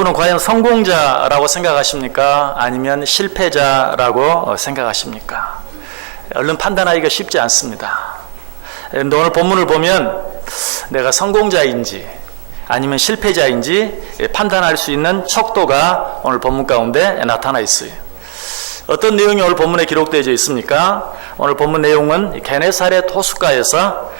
여러분은 과연 성공자라고 생각하십니까? 아니면 실패자라고 생각하십니까? 얼른 판단하기가 쉽지 않습니다. 그런데 오늘 본문을 보면 내가 성공자인지 아니면 실패자인지 판단할 수 있는 척도가 오늘 본문 가운데 나타나 있어요. 어떤 내용이 오늘 본문에 기록되어 있습니까? 오늘 본문 내용은 게네사렛 호숫가에서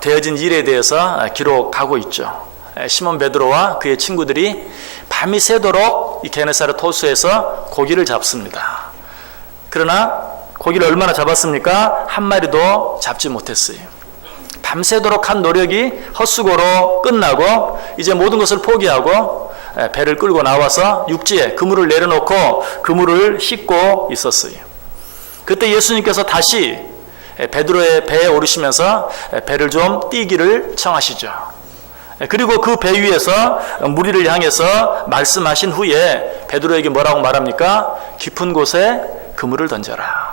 되어진 일에 대해서 기록하고 있죠. 시몬 베드로와 그의 친구들이 밤이 새도록 이 게네사렛 호수에서 고기를 잡습니다. 그러나 고기를 얼마나 잡았습니까? 한 마리도 잡지 못했어요. 밤새도록 한 노력이 헛수고로 끝나고 이제 모든 것을 포기하고 배를 끌고 나와서 육지에 그물을 내려놓고 그물을 싣고 있었어요. 그때 예수님께서 다시 베드로의 배에 오르시면서 배를 좀 띄기를 청하시죠. 그리고 그 배 위에서 무리를 향해서 말씀하신 후에 베드로에게 뭐라고 말합니까? 깊은 곳에 그물을 던져라.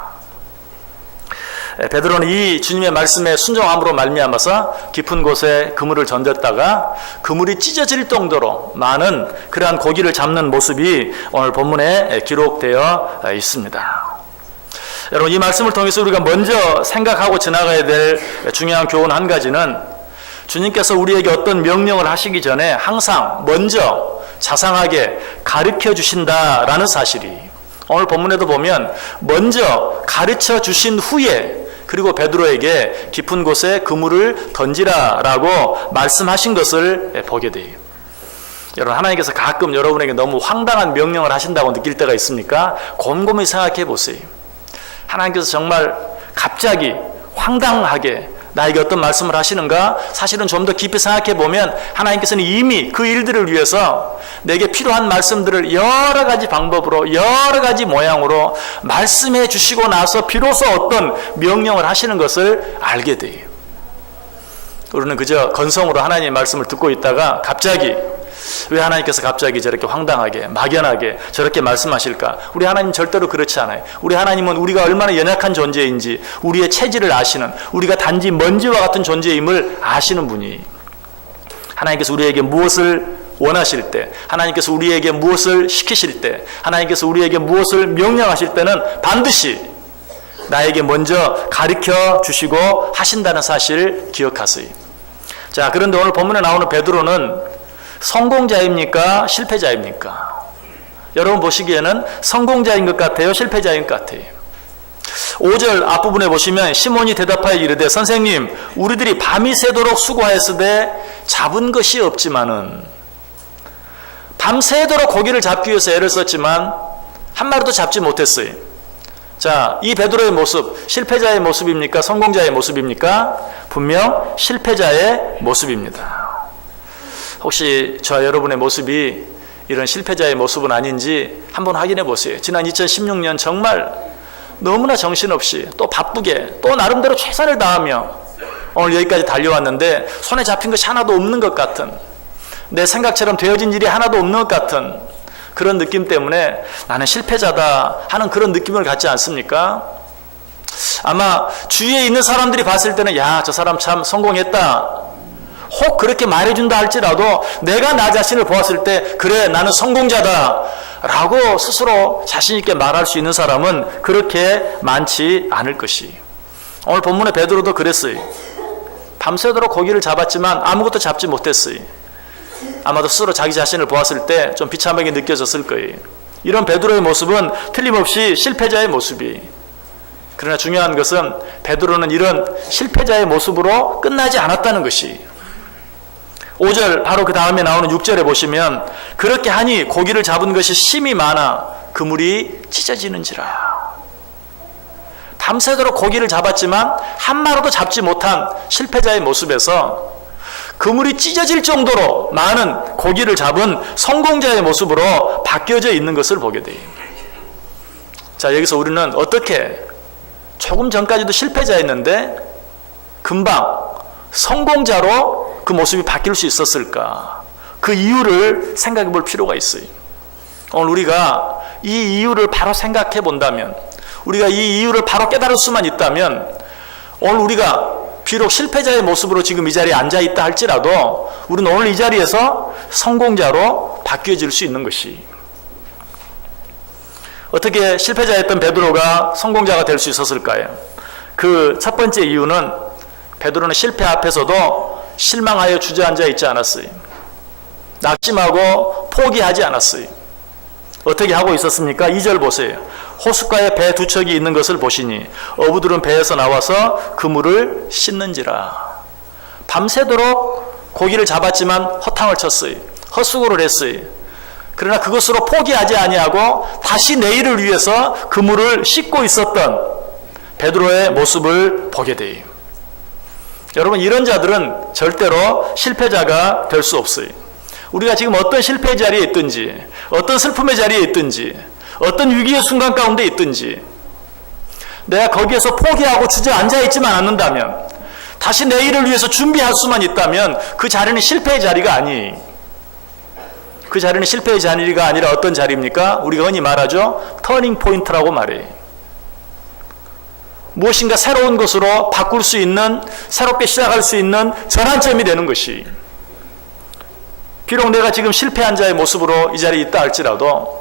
베드로는 이 주님의 말씀에 순종함으로 말미암아서 깊은 곳에 그물을 던졌다가 그물이 찢어질 정도로 많은 그러한 고기를 잡는 모습이 오늘 본문에 기록되어 있습니다. 여러분, 이 말씀을 통해서 우리가 먼저 생각하고 지나가야 될 중요한 교훈 한 가지는 주님께서 우리에게 어떤 명령을 하시기 전에 항상 먼저 자상하게 가르쳐 주신다라는 사실이 오늘 본문에도 보면 먼저 가르쳐 주신 후에 그리고 베드로에게 깊은 곳에 그물을 던지라라고 말씀하신 것을 보게 돼요. 여러분, 하나님께서 가끔 여러분에게 너무 황당한 명령을 하신다고 느낄 때가 있습니까? 곰곰이 생각해 보세요. 하나님께서 정말 갑자기 황당하게 나에게 어떤 말씀을 하시는가? 사실은 좀 더 깊이 생각해 보면 하나님께서는 이미 그 일들을 위해서 내게 필요한 말씀들을 여러 가지 방법으로 여러 가지 모양으로 말씀해 주시고 나서 비로소 어떤 명령을 하시는 것을 알게 돼요. 우리는 그저 건성으로 하나님의 말씀을 듣고 있다가 갑자기 왜 하나님께서 갑자기 저렇게 황당하게 막연하게 저렇게 말씀하실까? 우리 하나님 절대로 그렇지 않아요. 우리 하나님은 우리가 얼마나 연약한 존재인지 우리의 체질을 아시는, 우리가 단지 먼지와 같은 존재임을 아시는 분이, 하나님께서 우리에게 무엇을 원하실 때, 하나님께서 우리에게 무엇을 시키실 때, 하나님께서 우리에게 무엇을 명령하실 때는 반드시 나에게 먼저 가르쳐 주시고 하신다는 사실을 기억하세요. 자, 그런데 오늘 본문에 나오는 베드로는 성공자입니까? 실패자입니까? 여러분 보시기에는 성공자인 것 같아요? 실패자인 것 같아요? 5절 앞부분에 보시면 시몬이 대답하여 이르되 선생님, 우리들이 밤이 새도록 수고하였으되 잡은 것이 없지만은, 밤새도록 고기를 잡기 위해서 애를 썼지만 한 마리도 잡지 못했어요. 자, 이 베드로의 모습, 실패자의 모습입니까? 성공자의 모습입니까? 분명 실패자의 모습입니다. 혹시 저와 여러분의 모습이 이런 실패자의 모습은 아닌지 한번 확인해 보세요. 지난 2016년 정말 너무나 정신없이 또 바쁘게 또 나름대로 최선을 다하며 오늘 여기까지 달려왔는데 손에 잡힌 것이 하나도 없는 것 같은, 내 생각처럼 되어진 일이 하나도 없는 것 같은 그런 느낌 때문에 나는 실패자다 하는 그런 느낌을 갖지 않습니까? 아마 주위에 있는 사람들이 봤을 때는 야, 저 사람 참 성공했다, 혹 그렇게 말해준다 할지라도 내가 나 자신을 보았을 때 그래, 나는 성공자다 라고 스스로 자신있게 말할 수 있는 사람은 그렇게 많지 않을 것이. 오늘 본문의 베드로도 그랬어요. 밤새도록 고기를 잡았지만 아무것도 잡지 못했어요. 아마도 스스로 자기 자신을 보았을 때 좀 비참하게 느껴졌을 거예요. 이런 베드로의 모습은 틀림없이 실패자의 모습이. 그러나 중요한 것은 베드로는 이런 실패자의 모습으로 끝나지 않았다는 것이. 5절 바로 그 다음에 나오는 6절에 보시면 그렇게 하니 고기를 잡은 것이 심이 많아 그물이 찢어지는지라. 밤새도록 고기를 잡았지만 한 마리도 잡지 못한 실패자의 모습에서 그물이 찢어질 정도로 많은 고기를 잡은 성공자의 모습으로 바뀌어져 있는 것을 보게 돼요. 자, 여기서 우리는 어떻게 조금 전까지도 실패자였는데 금방 성공자로 그 모습이 바뀔 수 있었을까? 그 이유를 생각해 볼 필요가 있어요. 오늘 우리가 이 이유를 바로 생각해 본다면, 우리가 이 이유를 바로 깨달을 수만 있다면 오늘 우리가 비록 실패자의 모습으로 지금 이 자리에 앉아 있다 할지라도 우리는 오늘 이 자리에서 성공자로 바뀌어질 수 있는 것이. 어떻게 실패자였던 베드로가 성공자가 될 수 있었을까요? 그 첫 번째 이유는 베드로는 실패 앞에서도 실망하여 주저앉아 있지 않았어요. 낙심하고 포기하지 않았어요. 어떻게 하고 있었습니까? 2절 보세요. 호숫가에 배 두 척이 있는 것을 보시니 어부들은 배에서 나와서 그물을 씻는지라. 밤새도록 고기를 잡았지만 허탕을 쳤어요. 헛수고를 했어요. 그러나 그것으로 포기하지 아니하고 다시 내일을 위해서 그물을 씻고 있었던 베드로의 모습을 보게 돼요. 여러분, 이런 자들은 절대로 실패자가 될 수 없어요. 우리가 지금 어떤 실패의 자리에 있든지, 어떤 슬픔의 자리에 있든지, 어떤 위기의 순간 가운데 있든지, 내가 거기에서 포기하고 주저앉아 있지만 않는다면, 다시 내일을 위해서 준비할 수만 있다면 그 자리는 실패의 자리가 아니에요. 그 자리는 실패의 자리가 아니라 어떤 자리입니까? 우리가 흔히 말하죠. 터닝 포인트라고 말해요. 무엇인가 새로운 것으로 바꿀 수 있는, 새롭게 시작할 수 있는 전환점이 되는 것이. 비록 내가 지금 실패한 자의 모습으로 이 자리에 있다 할지라도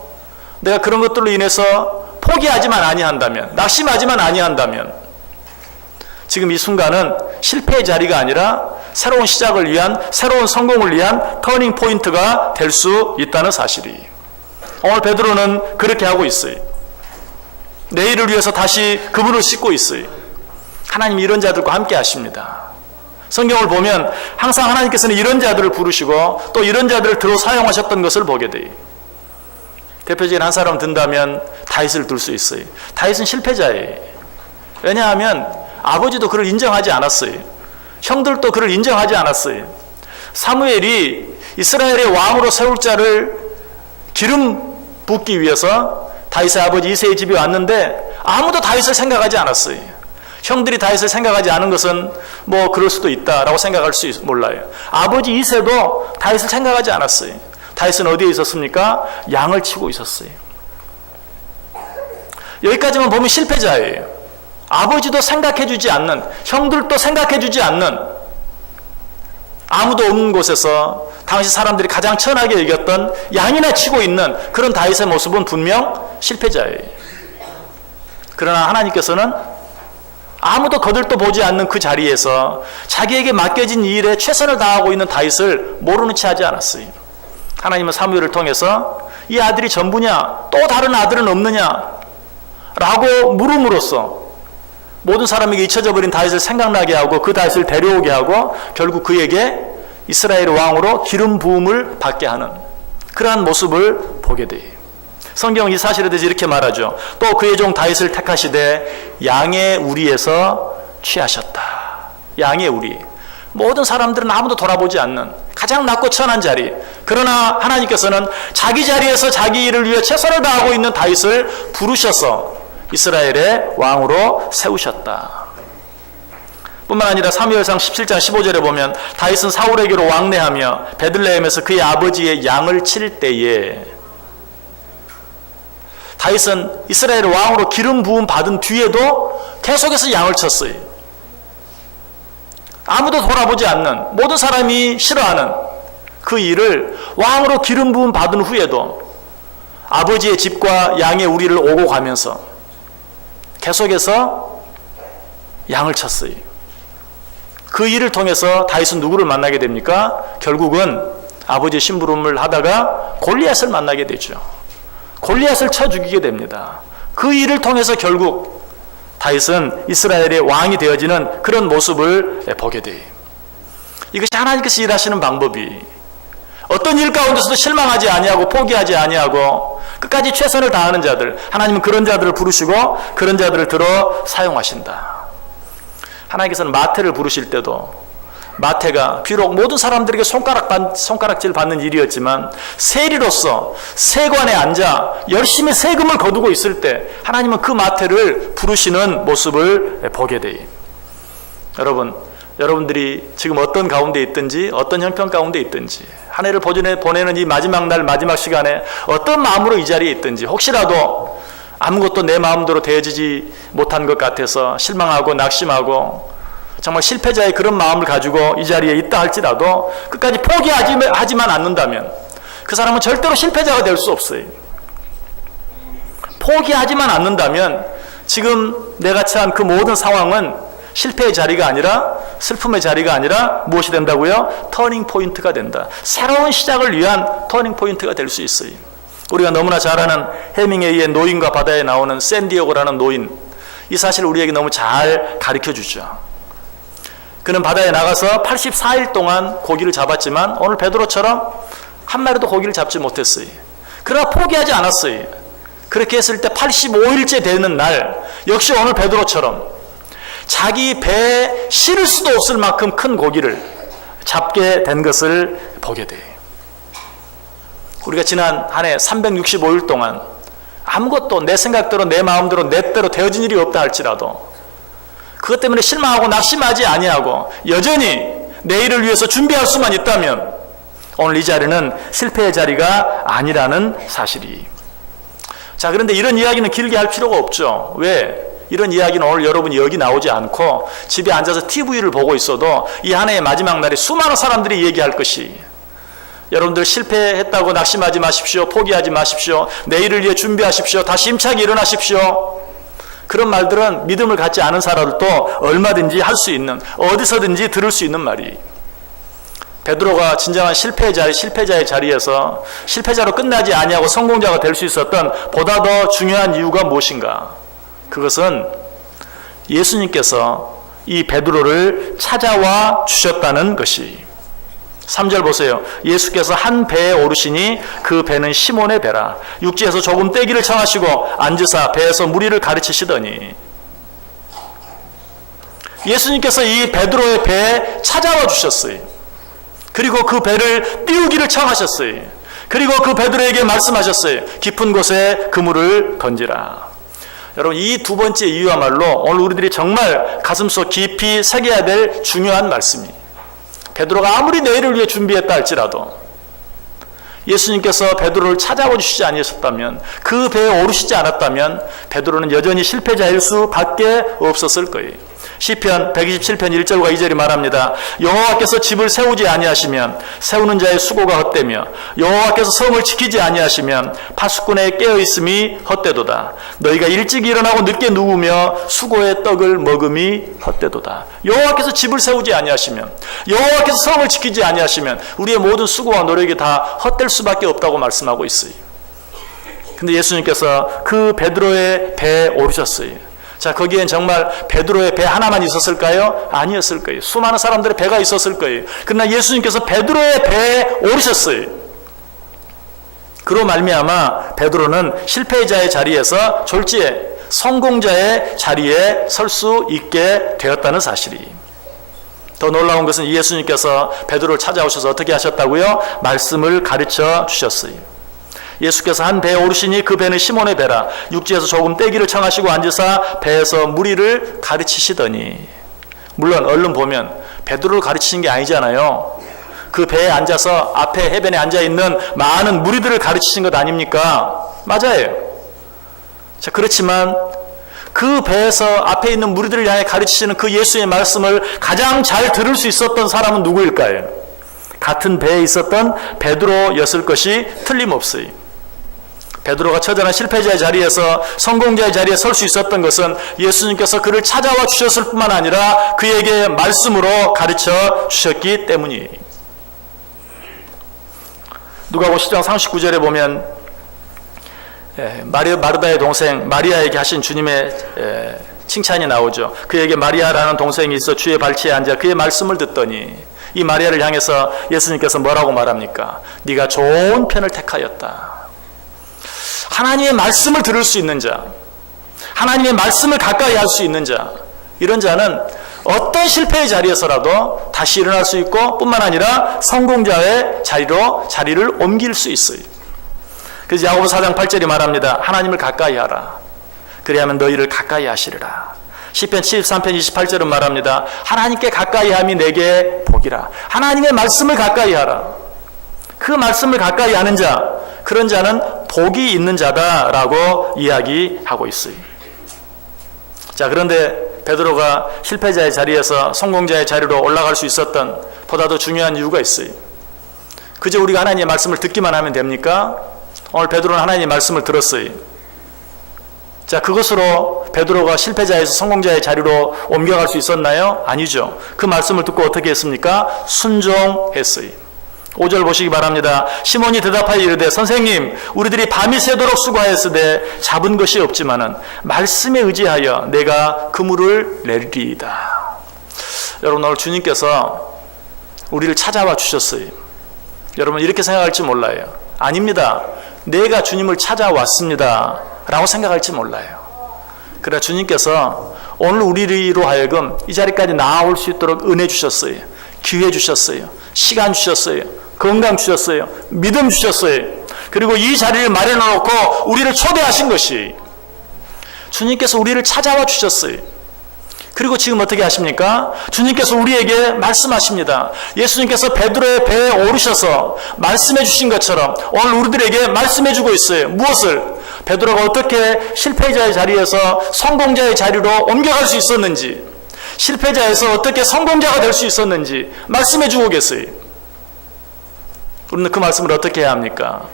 내가 그런 것들로 인해서 포기하지만 아니한다면, 낙심하지만 아니한다면 지금 이 순간은 실패의 자리가 아니라 새로운 시작을 위한, 새로운 성공을 위한 터닝 포인트가 될 수 있다는 사실이. 오늘 베드로는 그렇게 하고 있어요. 내일을 위해서 다시 그물을 씻고 있어요. 하나님이 이런 자들과 함께 하십니다. 성경을 보면 항상 하나님께서는 이런 자들을 부르시고 또 이런 자들을 들어 사용하셨던 것을 보게 돼요. 대표적인 한 사람 든다면 다윗을 들 수 있어요. 다윗은 실패자예요. 왜냐하면 아버지도 그를 인정하지 않았어요. 형들도 그를 인정하지 않았어요. 사무엘이 이스라엘의 왕으로 세울 자를 기름 붓기 위해서 다윗의 아버지 이새의 집에 왔는데 아무도 다윗을 생각하지 않았어요. 형들이 다윗을 생각하지 않은 것은 뭐 그럴 수도 있다라고 생각할 수 몰라요. 아버지 이새도 다윗을 생각하지 않았어요. 다윗은 어디에 있었습니까? 양을 치고 있었어요. 여기까지만 보면 실패자예요. 아버지도 생각해주지 않는, 형들도 생각해주지 않는, 아무도 없는 곳에서 당시 사람들이 가장 천하게 여겼던 양이나 치고 있는 그런 다윗의 모습은 분명 실패자예요. 그러나 하나님께서는 아무도 거들떠 보지 않는 그 자리에서 자기에게 맡겨진 이 일에 최선을 다하고 있는 다윗을 모르는 채 하지 않았어요. 하나님은 사무엘을 통해서 이 아들이 전부냐? 또 다른 아들은 없느냐? 라고 물음으로써 모든 사람에게 잊혀져 버린 다윗을 생각나게 하고 그 다윗을 데려오게 하고 결국 그에게 이스라엘 왕으로 기름 부음을 받게 하는 그러한 모습을 보게 돼요. 성경은 이 사실에 대해서 이렇게 말하죠. 또 그의 종 다윗을 택하시되 양의 우리에서 취하셨다. 양의 우리. 모든 사람들은 아무도 돌아보지 않는 가장 낮고 천한 자리. 그러나 하나님께서는 자기 자리에서 자기 일을 위해 최선을 다하고 있는 다윗을 부르셔서 이스라엘의 왕으로 세우셨다. 뿐만 아니라 사무엘상 17장 15절에 보면 다윗은 사울에게로 왕래하며 베들레헴에서 그의 아버지의 양을 칠 때에, 다윗은 이스라엘 왕으로 기름 부음 받은 뒤에도 계속해서 양을 쳤어요. 아무도 돌아보지 않는, 모든 사람이 싫어하는 그 일을 왕으로 기름 부음 받은 후에도 아버지의 집과 양의 우리를 오고 가면서 계속해서 양을 쳤어요. 그 일을 통해서 다윗은 누구를 만나게 됩니까? 결국은 아버지의 심부름을 하다가 골리앗을 만나게 되죠. 골리앗을 쳐 죽이게 됩니다. 그 일을 통해서 결국 다윗은 이스라엘의 왕이 되어지는 그런 모습을 보게 돼요. 이것이 하나님께서 일하시는 방법이, 어떤 일 가운데서도 실망하지 아니하고 포기하지 아니하고 끝까지 최선을 다하는 자들, 하나님은 그런 자들을 부르시고 그런 자들을 들어 사용하신다. 하나님께서는 마태를 부르실 때도 마태가 비록 모든 사람들에게 손가락질 받는 일이었지만 세리로서 세관에 앉아 열심히 세금을 거두고 있을 때 하나님은 그 마태를 부르시는 모습을 보게 돼요. 여러분들이 지금 어떤 가운데 있든지 어떤 형편 가운데 있든지 한 해를 보내는 이 마지막 날 마지막 시간에 어떤 마음으로 이 자리에 있든지 혹시라도 아무것도 내 마음대로 되어지지 못한 것 같아서 실망하고 낙심하고 정말 실패자의 그런 마음을 가지고 이 자리에 있다 할지라도 끝까지 포기하지만 않는다면 그 사람은 절대로 실패자가 될 수 없어요. 포기하지만 않는다면 지금 내가 처한 그 모든 상황은 실패의 자리가 아니라 슬픔의 자리가 아니라 무엇이 된다고요? 터닝 포인트가 된다. 새로운 시작을 위한 터닝 포인트가 될 수 있어요. 우리가 너무나 잘 아는 해밍웨이의 노인과 바다에 나오는 샌디에고라는 노인, 이 사실을 우리에게 너무 잘 가르쳐 주죠. 그는 바다에 나가서 84일 동안 고기를 잡았지만 오늘 베드로처럼 한 마리도 고기를 잡지 못했어요. 그러나 포기하지 않았어요. 그렇게 했을 때 85일째 되는 날 역시 오늘 베드로처럼 자기 배에 실을 수도 없을 만큼 큰 고기를 잡게 된 것을 보게 돼요. 우리가 지난 한 해 365일 동안 아무것도 내 생각대로 내 마음대로 내 때로 되어진 일이 없다 할지라도 그것 때문에 실망하고 낙심하지 아니하고 여전히 내일을 위해서 준비할 수만 있다면 오늘 이 자리는 실패의 자리가 아니라는 사실이. 자, 그런데 이런 이야기는 길게 할 필요가 없죠. 왜? 이런 이야기는 오늘 여러분이 여기 나오지 않고 집에 앉아서 TV를 보고 있어도 이 한 해의 마지막 날에 수많은 사람들이 얘기할 것이, 여러분들 실패했다고 낙심하지 마십시오. 포기하지 마십시오. 내일을 위해 준비하십시오. 다시 힘차게 일어나십시오. 그런 말들은 믿음을 갖지 않은 사람들도 얼마든지 할 수 있는, 어디서든지 들을 수 있는 말이. 베드로가 진정한 실패자의 자리에서 실패자로 끝나지 아니하고 성공자가 될 수 있었던 보다 더 중요한 이유가 무엇인가? 그것은 예수님께서 이 베드로를 찾아와 주셨다는 것이. 3절 보세요. 예수께서 한 배에 오르시니 그 배는 시몬의 배라. 육지에서 조금 떼기를 청하시고 앉으사 배에서 무리를 가르치시더니. 예수님께서 이 베드로의 배에 찾아와 주셨어요. 그리고 그 배를 띄우기를 청하셨어요. 그리고 그 베드로에게 말씀하셨어요. 깊은 곳에 그물을 던지라. 여러분, 이 두 번째 이유야말로 오늘 우리들이 정말 가슴속 깊이 새겨야 될 중요한 말씀이에요. 베드로가 아무리 내일을 위해 준비했다 할지라도 예수님께서 베드로를 찾아와 주시지 아니하셨다면, 그 배에 오르시지 않았다면 베드로는 여전히 실패자일 수밖에 없었을 거예요. 시편 127편 1절과 2절이 말합니다. 여호와께서 집을 세우지 아니하시면 세우는 자의 수고가 헛되며 여호와께서 성을 지키지 아니하시면 파수꾼의 깨어있음이 헛되도다. 너희가 일찍 일어나고 늦게 누우며 수고의 떡을 먹음이 헛되도다. 여호와께서 집을 세우지 아니하시면, 여호와께서 성을 지키지 아니하시면 우리의 모든 수고와 노력이 다 헛될 수밖에 없다고 말씀하고 있어요. 근데 예수님께서 그 베드로의 배에 오르셨어요. 자, 거기엔 정말 베드로의 배 하나만 있었을까요? 아니었을 거예요. 수많은 사람들의 배가 있었을 거예요. 그러나 예수님께서 베드로의 배에 오르셨어요. 그로 말미암아 베드로는 실패자의 자리에서 졸지에 성공자의 자리에 설 수 있게 되었다는 사실이. 더 놀라운 것은 예수님께서 베드로를 찾아오셔서 어떻게 하셨다고요? 말씀을 가르쳐 주셨어요. 예수께서 한 배에 오르시니 그 배는 시몬의 배라. 육지에서 조금 떼기를 청하시고 앉으사 배에서 무리를 가르치시더니. 물론 얼른 보면 베드로를 가르치신 게 아니잖아요. 그 배에 앉아서 앞에 해변에 앉아있는 많은 무리들을 가르치신 것 아닙니까? 맞아요. 자, 그렇지만 그 배에서 앞에 있는 무리들을 향해 가르치시는 그 예수의 말씀을 가장 잘 들을 수 있었던 사람은 누구일까요? 같은 배에 있었던 베드로였을 것이 틀림없어요. 베드로가 처절한 실패자의 자리에서 성공자의 자리에 설 수 있었던 것은 예수님께서 그를 찾아와 주셨을 뿐만 아니라 그에게 말씀으로 가르쳐 주셨기 때문이에요. 누가복음 10장 39절에 보면 마르다의 동생 마리아에게 하신 주님의 칭찬이 나오죠. 그에게 마리아라는 동생이 있어 주의 발치에 앉아 그의 말씀을 듣더니, 이 마리아를 향해서 예수님께서 뭐라고 말합니까? 네가 좋은 편을 택하였다. 하나님의 말씀을 들을 수 있는 자, 하나님의 말씀을 가까이 할 수 있는 자, 이런 자는 어떤 실패의 자리에서라도 다시 일어날 수 있고 뿐만 아니라 성공자의 자리를 옮길 수 있어요. 그래서 야고보 4장 8절이 말합니다. 하나님을 가까이 하라. 그리하면 너희를 가까이 하시리라. 시편 73편 28절은 말합니다. 하나님께 가까이 함이 내게 복이라. 하나님의 말씀을 가까이 하라. 그 말씀을 가까이 하는 자, 그런 자는 복이 있는 자다라고 이야기하고 있어요. 자, 그런데 베드로가 실패자의 자리에서 성공자의 자리로 올라갈 수 있었던 보다 더 중요한 이유가 있어요. 그저 우리가 하나님의 말씀을 듣기만 하면 됩니까? 오늘 베드로는 하나님의 말씀을 들었어요. 자, 그것으로 베드로가 실패자에서 성공자의 자리로 옮겨갈 수 있었나요? 아니죠. 그 말씀을 듣고 어떻게 했습니까? 순종했어요. 5절 보시기 바랍니다. 시몬이 대답하여 이르되 선생님 우리들이 밤이 새도록 수고하였으되 잡은 것이 없지만은 말씀에 의지하여 내가 그물을 내리리이다. 여러분, 오늘 주님께서 우리를 찾아와 주셨어요. 여러분, 이렇게 생각할지 몰라요. 아닙니다. 내가 주님을 찾아왔습니다 라고 생각할지 몰라요. 그러나 주님께서 오늘 우리로 하여금 이 자리까지 나아올 수 있도록 은혜 주셨어요. 기회 주셨어요. 시간 주셨어요. 건강 주셨어요. 믿음 주셨어요. 그리고 이 자리를 마련해 놓고 우리를 초대하신 것이 주님께서 우리를 찾아와 주셨어요. 그리고 지금 어떻게 하십니까? 주님께서 우리에게 말씀하십니다. 예수님께서 베드로의 배에 오르셔서 말씀해 주신 것처럼 오늘 우리들에게 말씀해 주고 있어요. 무엇을? 베드로가 어떻게 실패자의 자리에서 성공자의 자리로 옮겨갈 수 있었는지, 실패자에서 어떻게 성공자가 될 수 있었는지 말씀해 주고 계세요. 우리는 그 말씀을 어떻게 해야 합니까?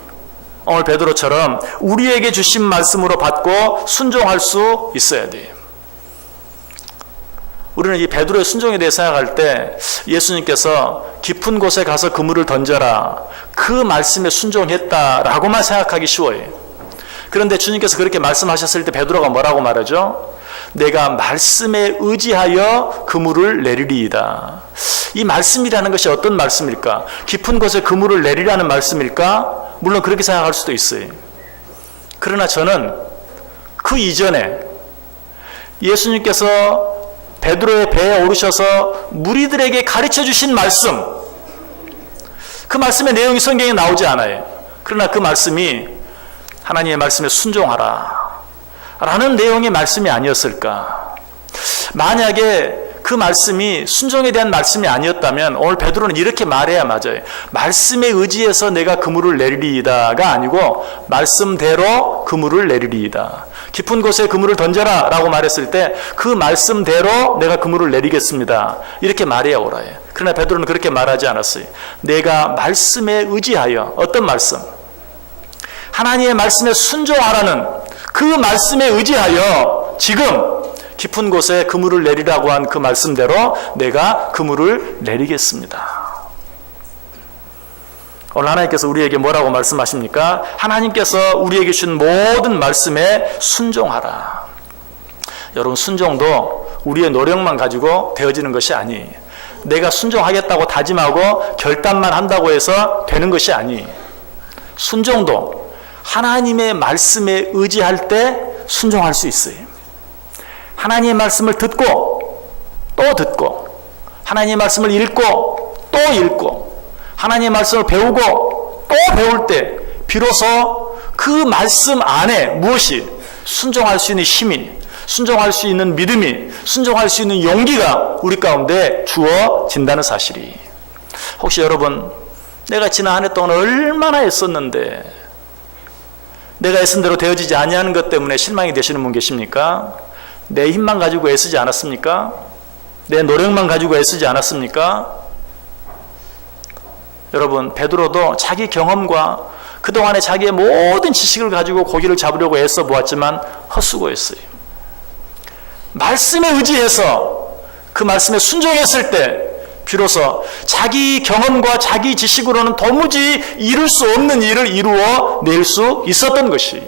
오늘 베드로처럼 우리에게 주신 말씀으로 받고 순종할 수 있어야 돼요. 우리는 이 베드로의 순종에 대해 생각할 때 예수님께서 깊은 곳에 가서 그물을 던져라, 그 말씀에 순종했다라고만 생각하기 쉬워요. 그런데 주님께서 그렇게 말씀하셨을 때 베드로가 뭐라고 말하죠? 내가 말씀에 의지하여 그물을 내리리이다. 이 말씀이라는 것이 어떤 말씀일까? 깊은 곳에 그물을 내리라는 말씀일까? 물론 그렇게 생각할 수도 있어요. 그러나 저는 그 이전에 예수님께서 베드로의 배에 오르셔서 무리들에게 가르쳐 주신 말씀, 그 말씀의 내용이 성경에 나오지 않아요. 그러나 그 말씀이 하나님의 말씀에 순종하라 라는 내용의 말씀이 아니었을까? 만약에 그 말씀이 순종에 대한 말씀이 아니었다면 오늘 베드로는 이렇게 말해야 맞아요. 말씀에 의지해서 내가 그물을 내리리이다가 아니고 말씀대로 그물을 내리리이다. 깊은 곳에 그물을 던져라 라고 말했을 때 그 말씀대로 내가 그물을 내리겠습니다, 이렇게 말해야 옳아요. 그러나 베드로는 그렇게 말하지 않았어요. 내가 말씀에 의지하여, 어떤 말씀? 하나님의 말씀에 순종하라는 그 말씀에 의지하여 지금 깊은 곳에 그물을 내리라고 한 그 말씀대로 내가 그물을 내리겠습니다. 오늘 하나님께서 우리에게 뭐라고 말씀하십니까? 하나님께서 우리에게 주신 모든 말씀에 순종하라. 여러분, 순종도 우리의 노력만 가지고 되어지는 것이 아니에요. 내가 순종하겠다고 다짐하고 결단만 한다고 해서 되는 것이 아니에요. 순종도 하나님의 말씀에 의지할 때 순종할 수 있어요. 하나님의 말씀을 듣고 또 듣고, 하나님의 말씀을 읽고 또 읽고, 하나님의 말씀을 배우고 또 배울 때 비로소 그 말씀 안에 무엇이 순종할 수 있는 힘이, 순종할 수 있는 믿음이, 순종할 수 있는 용기가 우리 가운데 주어진다는 사실이. 혹시 여러분, 내가 지난 한 해 동안 얼마나 애썼는데 내가 애쓴 대로 되어지지 아니하는 것 때문에 실망이 되시는 분 계십니까? 내 힘만 가지고 애쓰지 않았습니까? 내 노력만 가지고 애쓰지 않았습니까? 여러분, 베드로도 자기 경험과 그동안에 자기의 모든 지식을 가지고 고기를 잡으려고 애써 보았지만 헛수고했어요. 말씀에 의지해서 그 말씀에 순종했을 때 비로소 자기 경험과 자기 지식으로는 도무지 이룰 수 없는 일을 이루어 낼 수 있었던 것이.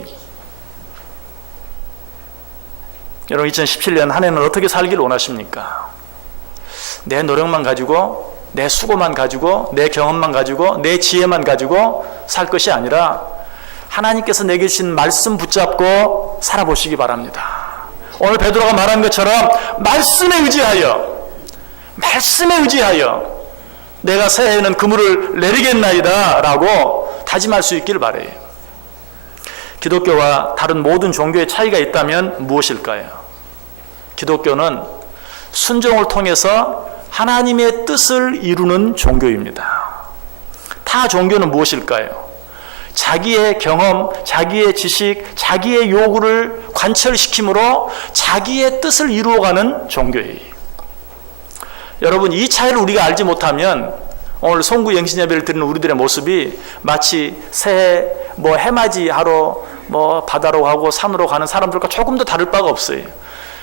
여러분, 2017년 한 해는 어떻게 살기를 원하십니까? 내 노력만 가지고, 내 수고만 가지고, 내 경험만 가지고, 내 지혜만 가지고 살 것이 아니라 하나님께서 내게 주신 말씀 붙잡고 살아보시기 바랍니다. 오늘 베드로가 말한 것처럼 말씀에 의지하여 내가 새해에는 그물을 내리겠나이다 라고 다짐할 수 있기를 바라요. 기독교와 다른 모든 종교의 차이가 있다면 무엇일까요? 기독교는 순종을 통해서 하나님의 뜻을 이루는 종교입니다. 타 종교는 무엇일까요? 자기의 경험, 자기의 지식, 자기의 요구를 관철시킴으로 자기의 뜻을 이루어가는 종교예요. 여러분, 이 차이를 우리가 알지 못하면 오늘 송구 영신예배를 드리는 우리들의 모습이 마치 새해 해맞이 하러 바다로 가고 산으로 가는 사람들과 조금 더 다를 바가 없어요.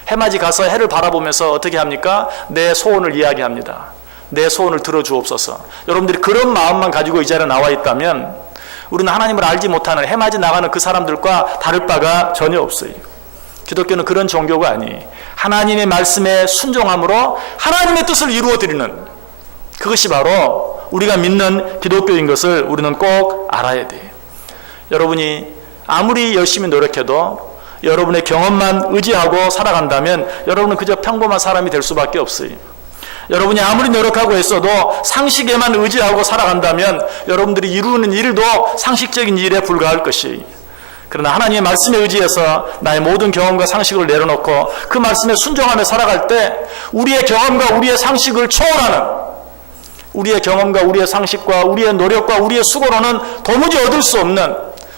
해맞이 가서 해를 바라보면서 어떻게 합니까? 내 소원을 이야기합니다. 내 소원을 들어주옵소서. 여러분들이 그런 마음만 가지고 이 자리에 나와 있다면 우리는 하나님을 알지 못하는 해맞이 나가는 그 사람들과 다를 바가 전혀 없어요. 기독교는 그런 종교가 아니에요. 하나님의 말씀에 순종함으로 하나님의 뜻을 이루어드리는, 그것이 바로 우리가 믿는 기독교인 것을 우리는 꼭 알아야 돼요. 여러분이 아무리 열심히 노력해도 여러분의 경험만 의지하고 살아간다면 여러분은 그저 평범한 사람이 될 수밖에 없어요. 여러분이 아무리 노력하고 했어도 상식에만 의지하고 살아간다면 여러분들이 이루는 일도 상식적인 일에 불과할 것이에요. 그러나 하나님의 말씀에 의지해서 나의 모든 경험과 상식을 내려놓고 그 말씀에 순종하며 살아갈 때 우리의 경험과 우리의 상식을 초월하는, 우리의 경험과 우리의 상식과 우리의 노력과 우리의 수고로는 도무지 얻을 수 없는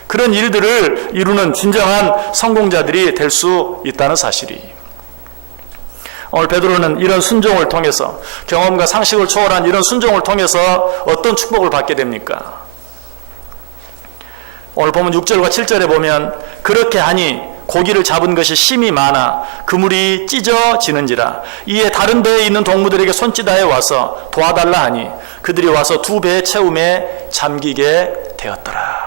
그런 일들을 이루는 진정한 성공자들이 될 수 있다는 사실이. 오늘 베드로는 이런 순종을 통해서, 경험과 상식을 초월한 이런 순종을 통해서 어떤 축복을 받게 됩니까? 오늘 보면 6절과 7절에 보면 그렇게 하니 고기를 잡은 것이 심이 많아 그물이 찢어지는지라 이에 다른 배에 있는 동무들에게 손짓하여 와서 도와달라 하니 그들이 와서 두 배의 채움에 잠기게 되었더라.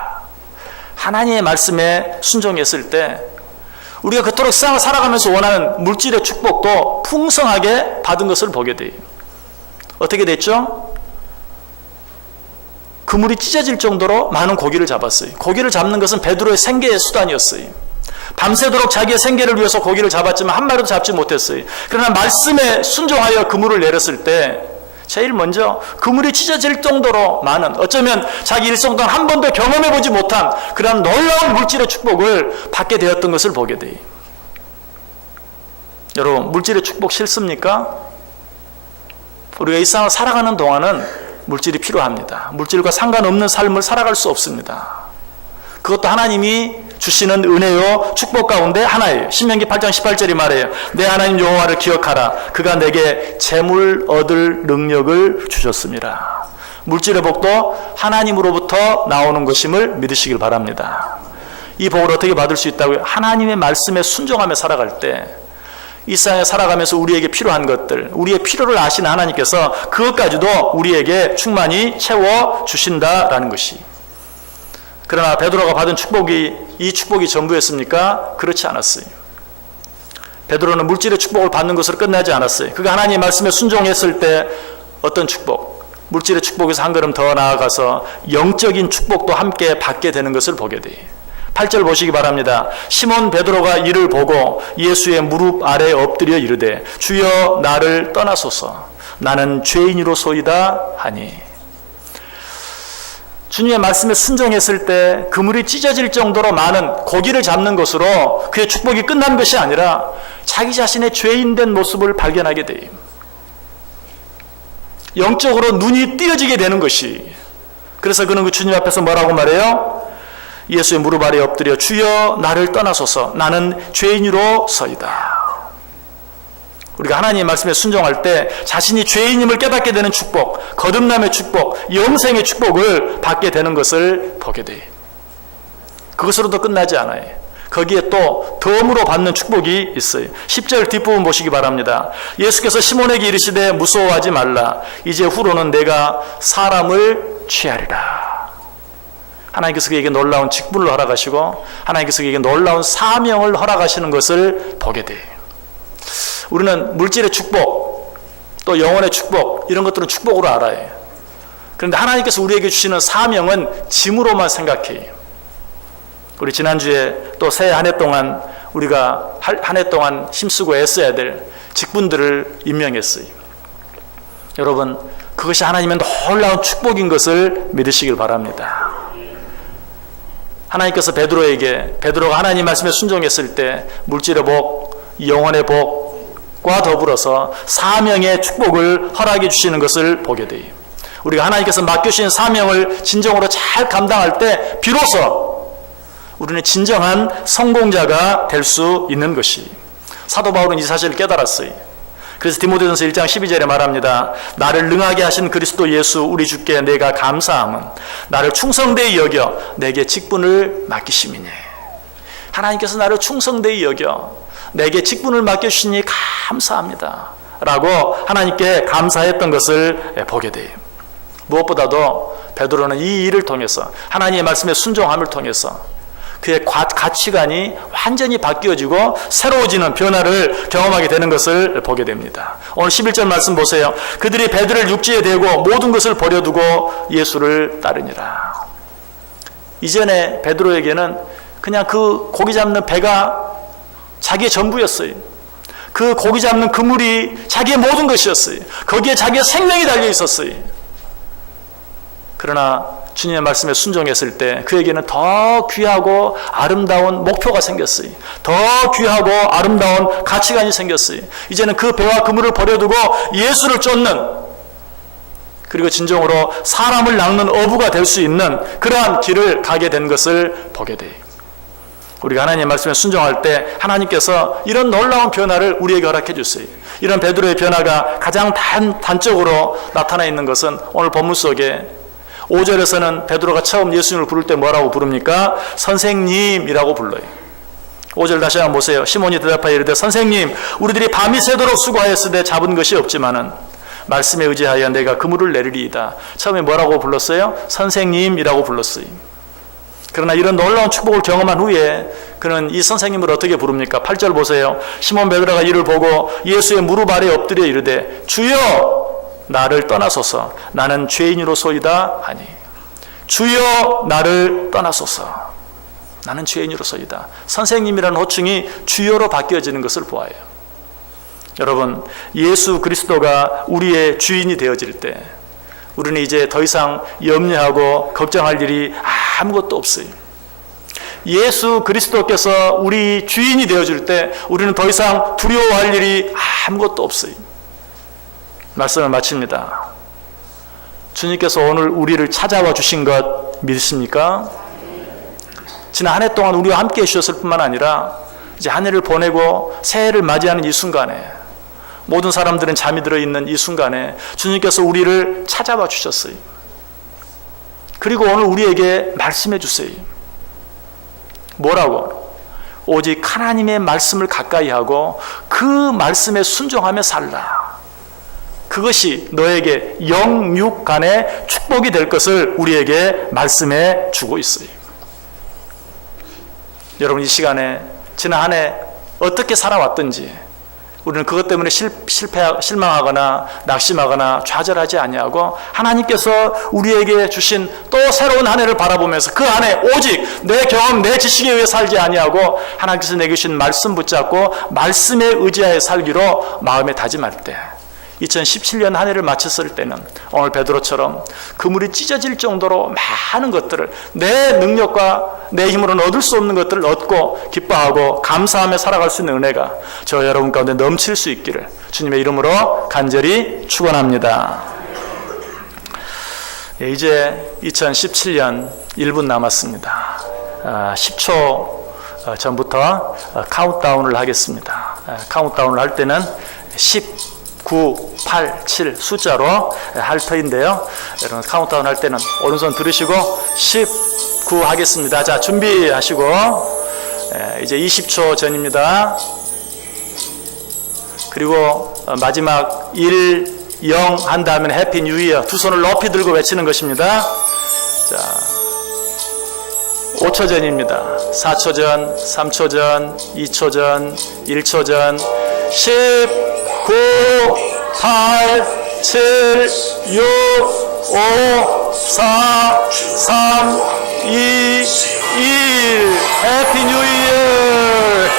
하나님의 말씀에 순종했을 때 우리가 그토록 세상을 살아가면서 원하는 물질의 축복도 풍성하게 받은 것을 보게 돼요. 어떻게 됐죠? 그물이 찢어질 정도로 많은 고기를 잡았어요. 고기를 잡는 것은 베드로의 생계의 수단이었어요. 밤새도록 자기의 생계를 위해서 고기를 잡았지만 한 마리도 잡지 못했어요. 그러나 말씀에 순종하여 그물을 내렸을 때 제일 먼저 그물이 찢어질 정도로 많은, 어쩌면 자기 일생 동안 한 번도 경험해보지 못한 그런 놀라운 물질의 축복을 받게 되었던 것을 보게 돼요. 여러분, 물질의 축복 싫습니까? 우리가 이 세상을 살아가는 동안은 물질이 필요합니다. 물질과 상관없는 삶을 살아갈 수 없습니다. 그것도 하나님이 주시는 은혜요 축복 가운데 하나예요. 신명기 8장 18절이 말해요. 내 하나님 여호와를 기억하라. 그가 내게 재물 얻을 능력을 주셨습니다. 물질의 복도 하나님으로부터 나오는 것임을 믿으시길 바랍니다. 이 복을 어떻게 받을 수 있다고요? 하나님의 말씀에 순종하며 살아갈 때 이 세상에 살아가면서 우리에게 필요한 것들, 우리의 필요를 아시는 하나님께서 그것까지도 우리에게 충만히 채워주신다라는 것이. 그러나 베드로가 받은 축복이 이 축복이 전부였습니까? 그렇지 않았어요. 베드로는 물질의 축복을 받는 것으로 끝나지 않았어요. 그가 하나님의 말씀에 순종했을 때 어떤 축복, 물질의 축복에서 한 걸음 더 나아가서 영적인 축복도 함께 받게 되는 것을 보게 돼요. 8절 보시기 바랍니다. 시몬 베드로가 이를 보고 예수의 무릎 아래 엎드려 이르되 주여 나를 떠나소서 나는 죄인이로소이다 하니. 주님의 말씀에 순종했을 때 그물이 찢어질 정도로 많은 고기를 잡는 것으로 그의 축복이 끝난 것이 아니라 자기 자신의 죄인된 모습을 발견하게 돼요. 영적으로 눈이 띄어지게 되는 것이. 그래서 그는 그 주님 앞에서 뭐라고 말해요? 예수의 무릎 아래 엎드려 주여 나를 떠나소서 나는 죄인으로서이다. 우리가 하나님의 말씀에 순종할 때 자신이 죄인임을 깨닫게 되는 축복, 거듭남의 축복, 영생의 축복을 받게 되는 것을 보게 돼요. 그것으로도 끝나지 않아요. 거기에 또 덤으로 받는 축복이 있어요. 10절 뒷부분 보시기 바랍니다. 예수께서 시몬에게 이르시되 무서워하지 말라. 이제 후로는 내가 사람을 취하리라. 하나님께서 그에게 놀라운 직분을 허락하시고 하나님께서 그에게 놀라운 사명을 허락하시는 것을 보게 돼요. 우리는 물질의 축복, 또 영혼의 축복, 이런 것들은 축복으로 알아요. 그런데 하나님께서 우리에게 주시는 사명은 짐으로만 생각해요. 우리 지난주에 또 새해 한 해 동안 우리가 한 해 동안 힘쓰고 애써야 될 직분들을 임명했어요. 여러분, 그것이 하나님의 놀라운 축복인 것을 믿으시길 바랍니다. 하나님께서 베드로가 하나님 말씀에 순종했을 때 물질의 복, 영혼의 복과 더불어서 사명의 축복을 허락해 주시는 것을 보게 돼요. 우리가 하나님께서 맡겨주신 사명을 진정으로 잘 감당할 때 비로소 우리는 진정한 성공자가 될 수 있는 것이. 사도 바울은 이 사실을 깨달았어요. 그래서 디모데전서 1장 12절에 말합니다. 나를 능하게 하신 그리스도 예수 우리 주께 내가 감사함은 나를 충성되이 여겨 내게 직분을 맡기심이니. 하나님께서 나를 충성되이 여겨 내게 직분을 맡겨주시니 감사합니다 라고 하나님께 감사했던 것을 보게 돼요. 무엇보다도 베드로는 이 일을 통해서, 하나님의 말씀에 순종함을 통해서 그의 가치관이 완전히 바뀌어지고 새로워지는 변화를 경험하게 되는 것을 보게 됩니다. 오늘 11절 말씀 보세요. 그들이 베드로를 육지에 대고 모든 것을 버려두고 예수를 따르니라. 이전에 베드로에게는 그냥 그 고기 잡는 배가 자기의 전부였어요. 그 고기 잡는 그물이 자기의 모든 것이었어요. 거기에 자기의 생명이 달려 있었어요. 그러나 주님의 말씀에 순종했을 때 그에게는 더 귀하고 아름다운 목표가 생겼어요. 더 귀하고 아름다운 가치관이 생겼어요. 이제는 그 배와 그물을 버려두고 예수를 쫓는, 그리고 진정으로 사람을 낚는 어부가 될 수 있는 그러한 길을 가게 된 것을 보게 돼요. 우리가 하나님의 말씀에 순종할 때 하나님께서 이런 놀라운 변화를 우리에게 허락해 주세요. 이런 베드로의 변화가 가장 단적으로 나타나 있는 것은 오늘 본문 속에 5절에서는 베드로가 처음 예수님을 부를 때 뭐라고 부릅니까? 선생님이라고 불러요. 5절 다시 한번 보세요. 시몬이 대답하여 이르되 선생님 우리들이 밤이 새도록 수고하였으되 잡은 것이 없지만은 말씀에 의지하여 내가 그물을 내리리이다. 처음에 뭐라고 불렀어요? 선생님이라고 불렀어요. 그러나 이런 놀라운 축복을 경험한 후에 그는 이 선생님을 어떻게 부릅니까? 8절 보세요. 시몬 베드로가 이를 보고 예수의 무릎 아래 엎드려 이르되 주여 나를 떠나소서 나는 죄인으로소이다 하니. 주여 나를 떠나소서 나는 죄인으로소이다. 선생님이라는 호칭이 주여로 바뀌어지는 것을 보아요. 여러분, 예수 그리스도가 우리의 주인이 되어질 때 우리는 이제 더 이상 염려하고 걱정할 일이 아무것도 없어요. 예수 그리스도께서 우리 주인이 되어줄 때 우리는 더 이상 두려워할 일이 아무것도 없어요. 말씀을 마칩니다. 주님께서 오늘 우리를 찾아와 주신 것 믿으십니까? 지난 한 해 동안 우리와 함께 해주셨을 뿐만 아니라 이제 한 해를 보내고 새해를 맞이하는 이 순간에, 모든 사람들은 잠이 들어있는 이 순간에 주님께서 우리를 찾아와 주셨어요. 그리고 오늘 우리에게 말씀해 주세요. 뭐라고? 오직 하나님의 말씀을 가까이 하고 그 말씀에 순종하며 살라. 그것이 너에게 영육간의 축복이 될 것을 우리에게 말씀해 주고 있어요. 여러분, 이 시간에 지난 한 해 어떻게 살아왔든지 우리는 그것 때문에 실망하거나 낙심하거나 좌절하지 아니하고 하나님께서 우리에게 주신 또 새로운 한 해를 바라보면서 그 안에 오직 내 경험, 내 지식에 의해 살지 아니하고 하나님께서 내게 주신 말씀 붙잡고 말씀에 의지하여 살기로 마음에 다짐할 때, 2017년 한 해를 마쳤을 때는 오늘 베드로처럼 그물이 찢어질 정도로 많은 것들을, 내 능력과 내 힘으로는 얻을 수 없는 것들을 얻고 기뻐하고 감사하며 살아갈 수 있는 은혜가 저 여러분 가운데 넘칠 수 있기를 주님의 이름으로 간절히 축원합니다. 이제 2017년 1분 남았습니다. 10초 전부터 카운트다운을 하겠습니다. 카운트다운을 할 때는 10, 9, 8, 7 숫자로 할 터인데요. 여러분 카운트다운 할 때는 오른손 들으시고 19 하겠습니다. 자, 준비하시고 이제 20초 전입니다. 그리고 마지막 1, 0 한 다음에 해피 뉴 이어 두 손을 높이 들고 외치는 것입니다. 자, 5초 전입니다. 4초 전, 3초 전, 2초 전, 1초 전, 10, 9, 8, 7, 6, 5, 4, 3, 2, 1. 해피 뉴 이어!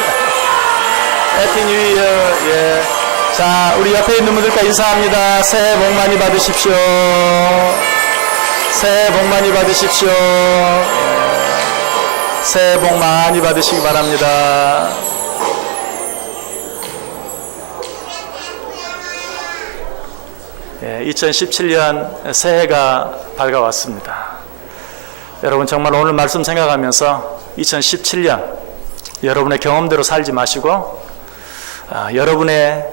해피 뉴 이어! 예. 자, 우리 옆에 있는 분들과 인사합니다. 새해 복 많이 받으십시오. 새해 복 많이 받으십시오. 새해 복 많이 받으시기 바랍니다. 2017년 새해가 밝아왔습니다. 여러분 정말 오늘 말씀 생각하면서 2017년 여러분의 경험대로 살지 마시고 여러분의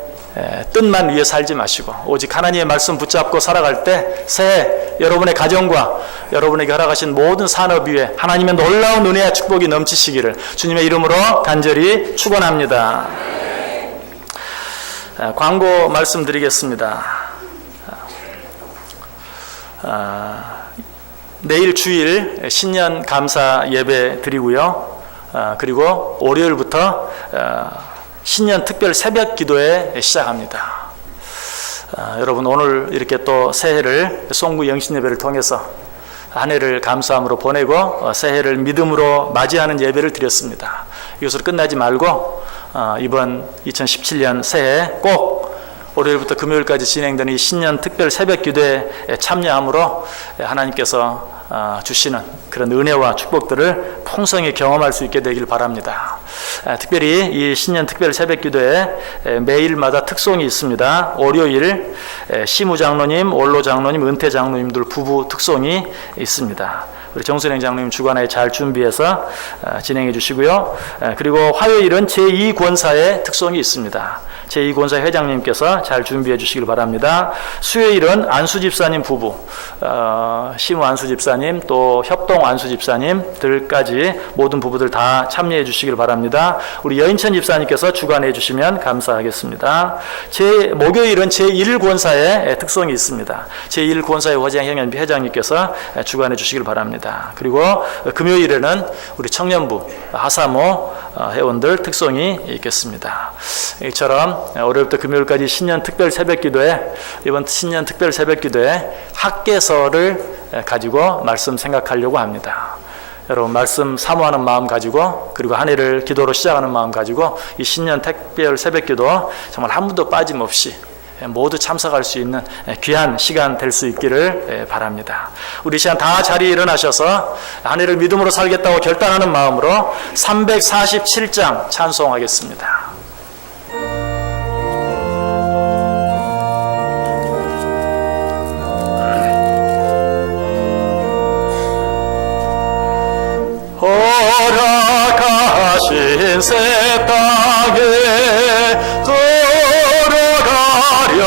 뜻만 위해 살지 마시고 오직 하나님의 말씀 붙잡고 살아갈 때 새해 여러분의 가정과 여러분에게 허락하신 모든 산업 위에 하나님의 놀라운 은혜와 축복이 넘치시기를 주님의 이름으로 간절히 축원합니다. 광고 말씀드리겠습니다. 내일 주일 신년 감사 예배 드리고요. 그리고 월요일부터 신년 특별 새벽 기도회 시작합니다. 여러분 오늘 이렇게 또 새해를 송구 영신 예배를 통해서 한 해를 감사함으로 보내고 새해를 믿음으로 맞이하는 예배를 드렸습니다. 이것으로 끝나지 말고 이번 2017년 새해 꼭 월요일부터 금요일까지 진행되는 이 신년 특별 새벽 기도에 참여함으로 하나님께서 주시는 그런 은혜와 축복들을 풍성히 경험할 수 있게 되길 바랍니다. 특별히 이 신년 특별 새벽 기도에 매일마다 특송이 있습니다. 월요일 시무 장로님, 원로 장로님, 은퇴 장로님들 부부 특송이 있습니다. 우리 정순행 장로님 주관하에 잘 준비해서 진행해 주시고요. 그리고 화요일은 제2권사의 특송이 있습니다. 제2권사 회장님께서 잘 준비해 주시길 바랍니다. 수요일은 안수 집사님 부부, 시무 안수 집사님 또 협동 안수 집사님들까지 모든 부부들 다 참여해 주시길 바랍니다. 우리 여인천 집사님께서 주관해 주시면 감사하겠습니다. 목요일은 제1권사의 특성이 있습니다. 제1권사의 화장형연 회장님께서 주관해 주시길 바랍니다. 그리고 금요일에는 우리 청년부 하사모 회원들 특성이 있겠습니다. 이처럼 월요일부터 금요일까지 신년 특별 새벽 기도에 이번 신년 특별 새벽 기도에 학개서를 가지고 말씀 생각하려고 합니다. 여러분 말씀 사모하는 마음 가지고 그리고 한 해를 기도로 시작하는 마음 가지고 이 신년 특별 새벽 기도 정말 한 분도 빠짐없이 모두 참석할 수 있는 귀한 시간 될 수 있기를 바랍니다. 우리 시간 다 자리에 일어나셔서 한 해를 믿음으로 살겠다고 결단하는 마음으로 347장 찬송하겠습니다. 허락하신 새 땅에 들어가려면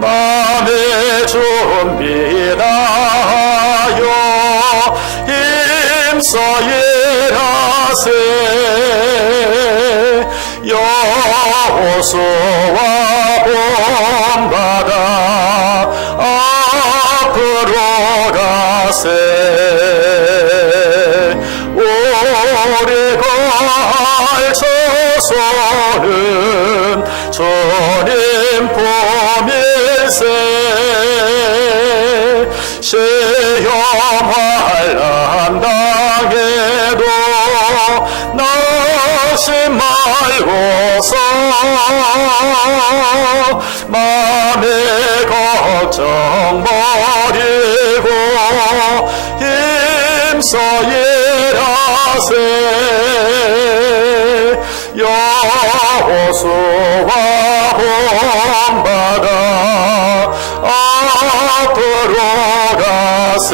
마음의 준비 다하여 힘써 일하세. 여호수아 본받아 앞으로 가세. 오래 갈 처소는 주님 품일세. 시험할 당에도 낙심 말고서 맘의 걱정 버리고 힘써 일하세. 여호수아 본받아 앞으로 가세.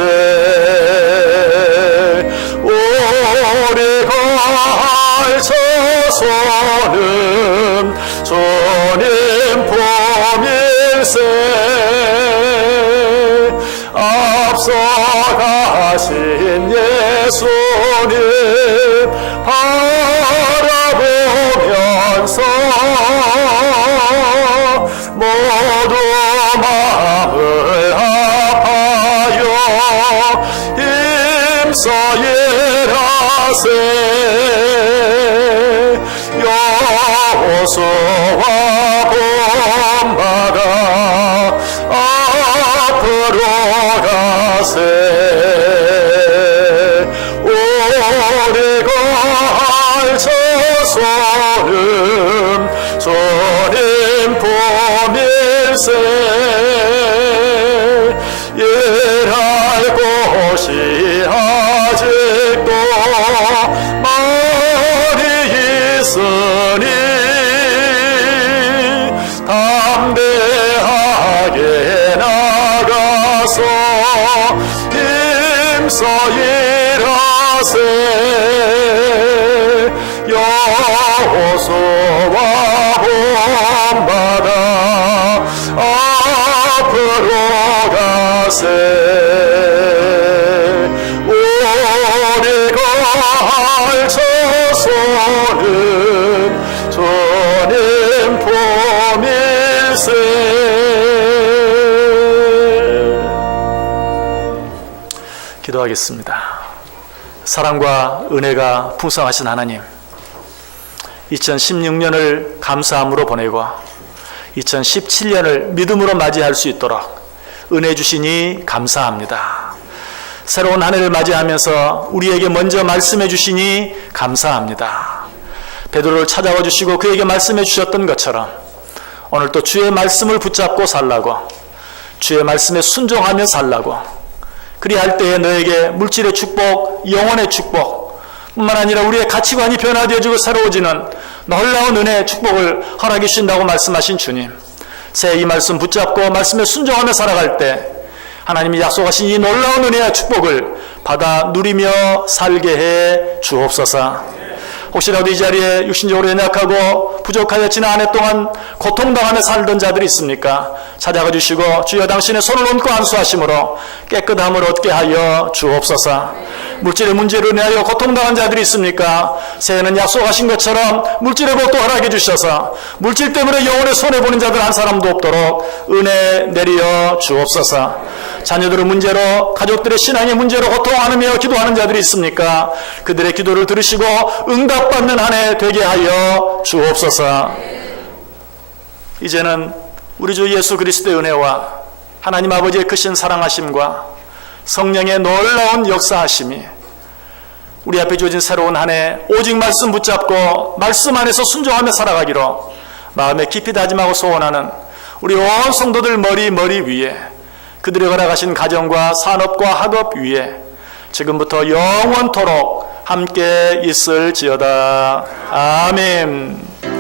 오래 갈 처소는 주님 품일세. 앞서 가신 예수님 바라보면서 모두 마음을 합하여 힘써 일하세. 여호수아 본받아 앞으로 가세. 오래 갈 처소는 주님 품일세. 일할 곳이 아직도 많이 있으니 다 여호수아와 본받아 앞으로 가세. 우리가 할 처소는 주님 품일세. 기도하겠습니다. 사랑과 은혜가 풍성하신 하나님, 2016년을 감사함으로 보내고 2017년을 믿음으로 맞이할 수 있도록 은혜 주시니 감사합니다. 새로운 한 해를 맞이하면서 우리에게 먼저 말씀해 주시니 감사합니다. 베드로를 찾아와 주시고 그에게 말씀해 주셨던 것처럼 오늘 또 주의 말씀을 붙잡고 살라고, 주의 말씀에 순종하며 살라고, 그리할 때에 너에게 물질의 축복, 영혼의 축복 뿐만 아니라 우리의 가치관이 변화되어지고 새로워지는 놀라운 은혜의 축복을 허락해 주신다고 말씀하신 주님, 새해 이 말씀 붙잡고 말씀에 순종하며 살아갈 때 하나님이 약속하신 이 놀라운 은혜의 축복을 받아 누리며 살게 해 주옵소서. 혹시라도 이 자리에 육신적으로 연약하고 부족하여 지난 한 해 동안 고통당하며 살던 자들이 있습니까? 찾아가 주시고 주여 당신의 손을 얹고 안수하심으로 깨끗함을 얻게 하여 주옵소서. 물질의 문제로 인하여 고통당한 자들이 있습니까? 새해는 약속하신 것처럼 물질의 복도 허락해 주셔서 물질 때문에 영혼의 손해보는 자들 한 사람도 없도록 은혜 내려 주옵소서. 자녀들의 문제로, 가족들의 신앙의 문제로 고통하며 기도하는 자들이 있습니까? 그들의 기도를 들으시고 응답받는 한 해 되게 하여 주옵소서. 이제는 우리 주 예수 그리스도의 은혜와 하나님 아버지의 크신 사랑하심과 성령의 놀라운 역사하심이 우리 앞에 주어진 새로운 한 해 오직 말씀 붙잡고 말씀 안에서 순종하며 살아가기로 마음에 깊이 다짐하고 소원하는 우리 온 성도들 머리 위에, 그들이 허락하신 가정과 산업과 학업 위에 지금부터 영원토록 함께 있을지어다. 아멘.